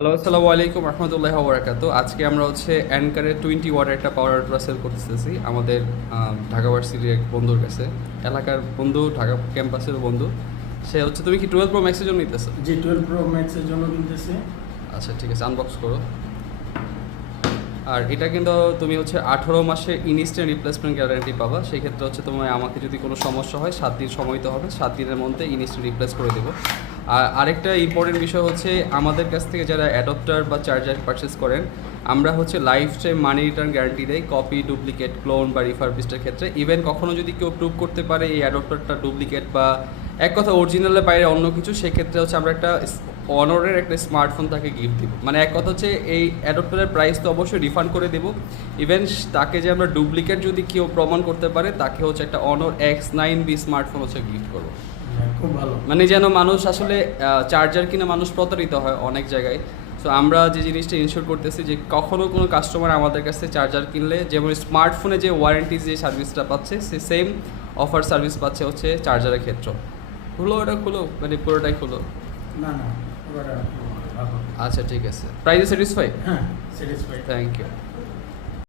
Hello, আসসালামু আলাইকুম রহমতুল্লাহি ওয়া বারাকাতুহু। আজকে আমরা হচ্ছে অ্যানকারের 20 ওয়াটের একটা পাওয়ার আল্ট্রা সেল করতেছি আমাদের ঢাকা ভার্সিটির এক বন্ধুর কাছে, এলাকার বন্ধু, ঢাকা ক্যাম্পাসের বন্ধু। সে হচ্ছে, তুমি কি 12 প্রো ম্যাক্সের জন্য নিতেছো? জি 12 প্রো ম্যাক্সের জন্য কিনতেছি। আচ্ছা ঠিক আছে, আনবক্স করো। আর এটা কিন্তু তুমি হচ্ছে 18 মাসে ইনস্ট্যান্ট রিপ্লেসমেন্ট গ্যারান্টি পাবা। সেই ক্ষেত্রে হচ্ছে তোমার আমাকে যদি কোনো সমস্যা হয় 7 দিন সময় তো হবে, 7 দিনের মধ্যে ইনস্ট্যান্ট রিপ্লেস করে দেবো। আর আরেকটা ইম্পর্টেন্ট বিষয় হচ্ছে, আমাদের কাছ থেকে যারা অ্যাডপ্টার বা চার্জার পারচেস করেন, আমরা হচ্ছে লাইফ টাইম মানি রিটার্ন গ্যারান্টি দেয় কপি, ডুপ্লিকেট, ক্লোন বা রিফারবিশডের ক্ষেত্রে। ইভেন কখনো যদি কেউ প্রুভ করতে পারে এই অ্যাডপ্টারটা ডুপ্লিকেট বা এক কথা অরিজিনালের বাইরে অন্য কিছু, সেক্ষেত্রে হচ্ছে আমরা একটা অনরের একটা স্মার্টফোন তাকে গিফট দিব। মানে এক কথা হচ্ছে এই অ্যাডপ্টারের প্রাইস তো অবশ্যই রিফান্ড করে দেবো। ইভেন তাকে যে আমরা ডুপ্লিকেট যদি কেউ প্রমাণ করতে পারে, তাকে হচ্ছে একটা অনর X9B স্মার্টফোন হচ্ছে গিফট করবো। হ্যাঁ, খুব ভালো। মানে যেন মানুষ আসলে চার্জার কিনে মানুষ প্রতারিত হয় অনেক জায়গায়। সো আমরা যে জিনিসটা ইনশিওর করতেছি যে কখনও কোনো কাস্টমার আমাদের কাছে চার্জার কিনলে যেমন স্মার্টফোনে যে ওয়ারেন্টি যে সার্ভিসটা পাচ্ছে, সে সেম অফার সার্ভিস পাচ্ছে হচ্ছে চার্জারের ক্ষেত্র। খুলো, ওটা খুলো, মানে পুরোটাই খুলো। না ওটা ভালো। আচ্ছা ঠিক আছে, প্রাইসে স্যাটিসফাই? হ্যাঁ, স্যাটিসফাইড। Thank you.